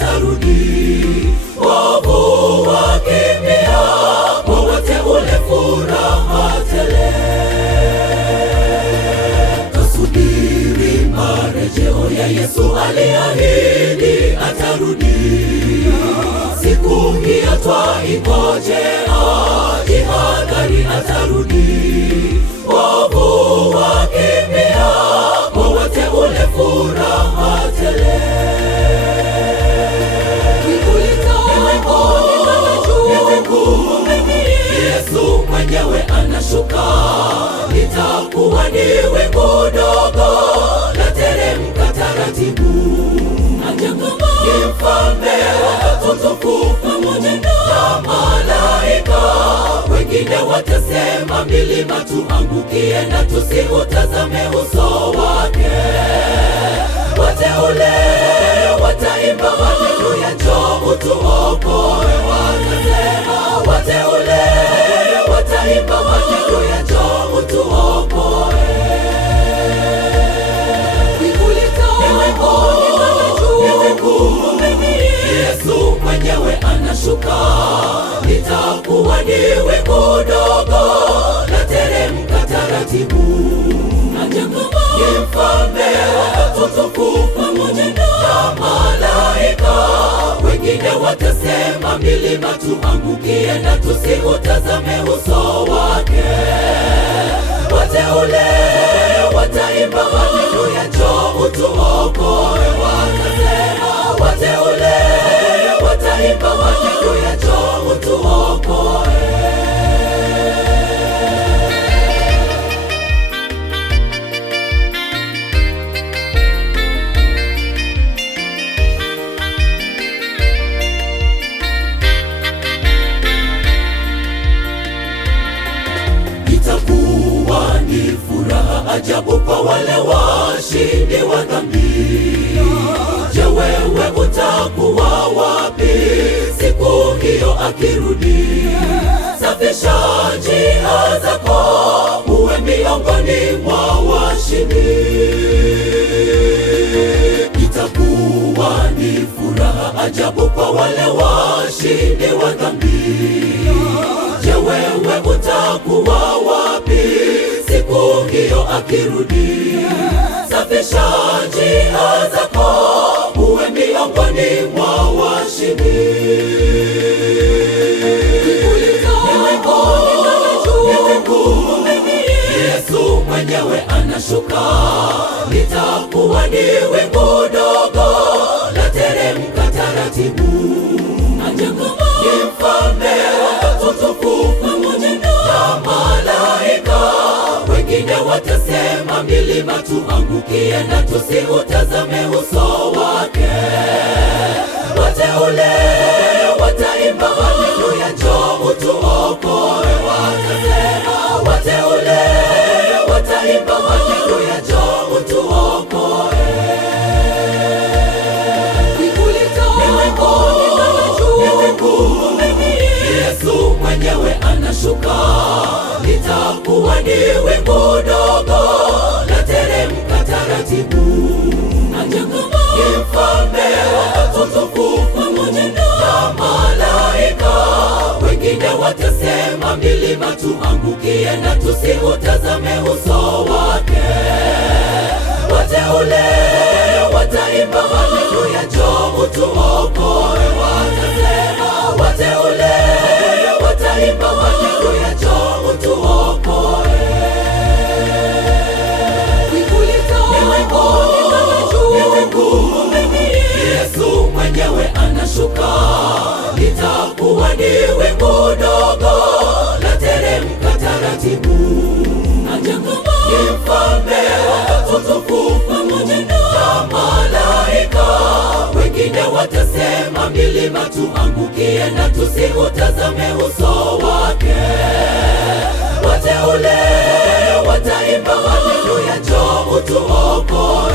atarudi, waovu wakimbia, kwa wateule furaha tele. Tusubiri marejeo ya Yesu, aliahidi atarudi. Siku hiyo twaingojea, jihadhari, atarudi, waovu wakimbia, kwa wateule furaha tele. Yesu mwenyewe anashuka, litakuwa ni wingu dogo, lateremka taratibu. Ni mfalme mtukufu pamoja na malaika, wengine watasema milima tuangukie, na tusiutazame uso wake. Wateule wataimba haleluya, njoo utuokoe, watasema. Wateule wataimba haleluya, njoo utuokoe. Yesu mwenyewe anashuka, litakuwa ni wingu dogo, lateremka taratibu. Ni mfalme mtukufu pamoja na malaika, wengine watasema milima tuangukie, na tusiutazame uso wake. Wateule wataimba haleluya, njoo utuokoe, watasema. Wateule wataimba haleluya, njoo utuokoe. Itakuwa ni furaha ajabu kwa wale washindi wa dhambi. Je, wewe utakuwa wapi siku hiyo akirudi? Safisha njia zako, uwe miongoni mwa washindi. Itakuwa ni furaha ajabu kwa wale washindi wa dhambi. Je, wewe utakuwa wapi siku hiyo akirudi? Safisha njia zako, uwe miongoni mwa washindi. Yesu mwenyewe anashuka, litakuwa ni wingu dogo, lateremka taratibu. Ni mfalme mtukufu pamoja na malaika, wengine watasema milima tuangukie, na tusiutazame uso wake. Wateule wataimba haleluya, njoo utuokoe, watasema. Wateule wataimba haleluya, njoo utuokoe. Yesu mwenyewe anashuka, litakuwa ni wingu dogo, lateremka taratibu. Ni mfalme mtukufu pamoja na malaika, wengine watasema milima tuangukie, na tusiutazame uso wake. Wateule wataimba haleluya, njoo utuokoe, watasema. Wateule wataimba haleluya, njoo utuokoe. Yesu mwenyewe anashuka, litakuwa ni wingu dogo, lateremka taratibu. Ni mfalme mtukufu pamoja na malaika, wengine watasema milima tuangukie, na tusiutazame uso wake. Wateule wataimba haleluya, njoo utuokoe,